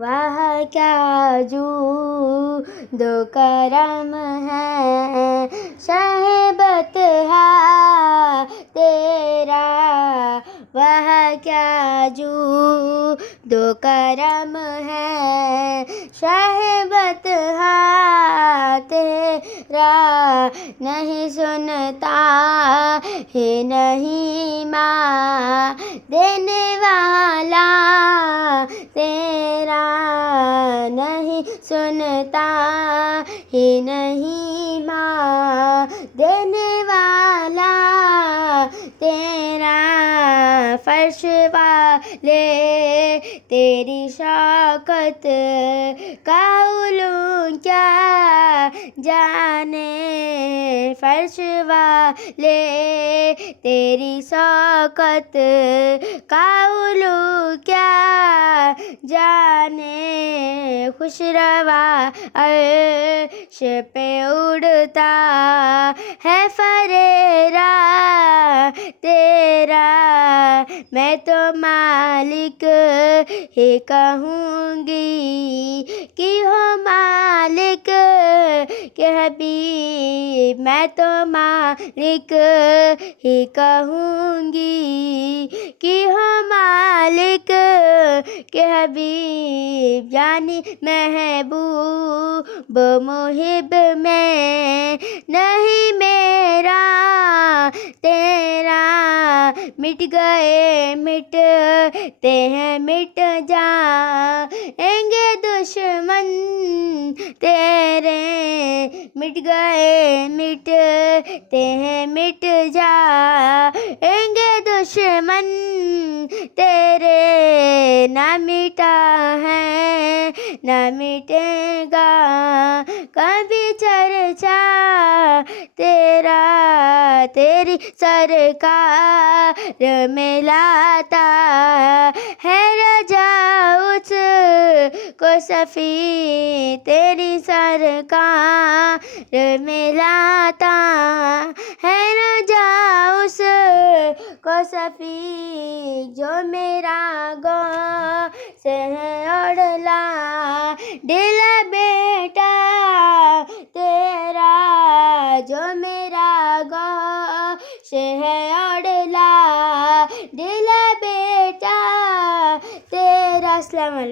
वाह क्या जूद करम है शहबत तेरा। वाह क्या जूद करम है शहबत तेरा। नहीं सुनता है नहीं माँ देने वाला तेरा। नहीं सुनता है नहीं माँ देने वाला तेरा। फर्श वाले तेरी शौकत का उलूम क्या जाने। फर्श वाले तेरी शौकत का उलूम क्या जाने। खुशरवा अर्श पे उड़ता है फरेरा तेरा। मैं तो मालिक ही कहूँगी कि हो मालिक के हबीब। मैं तो मालिक ही कहूँगी कि हो मालिक के हबीब। यानी महबूब मुहिब में नहीं मेरा तेरा। मिट गए मिटते हैं मिट जाएंगे दुश्मन तेरे। मिट गए मिटते हैं मिट जाएंगे दुश्मन तेरे। ना मिटा है ना मिटेगा कभी चर्चा तेरा। तेरी सरकार में लाता है रजा उसको सफी। तेरी सरकार में लाता है रजा उसको सफी। जो मेरा गौ से है अड़ला दिला बेटा तेरा। जो मेरा गौ से है अड़ला दिला बेटा तेरा। अस्सलाम वालेकुम।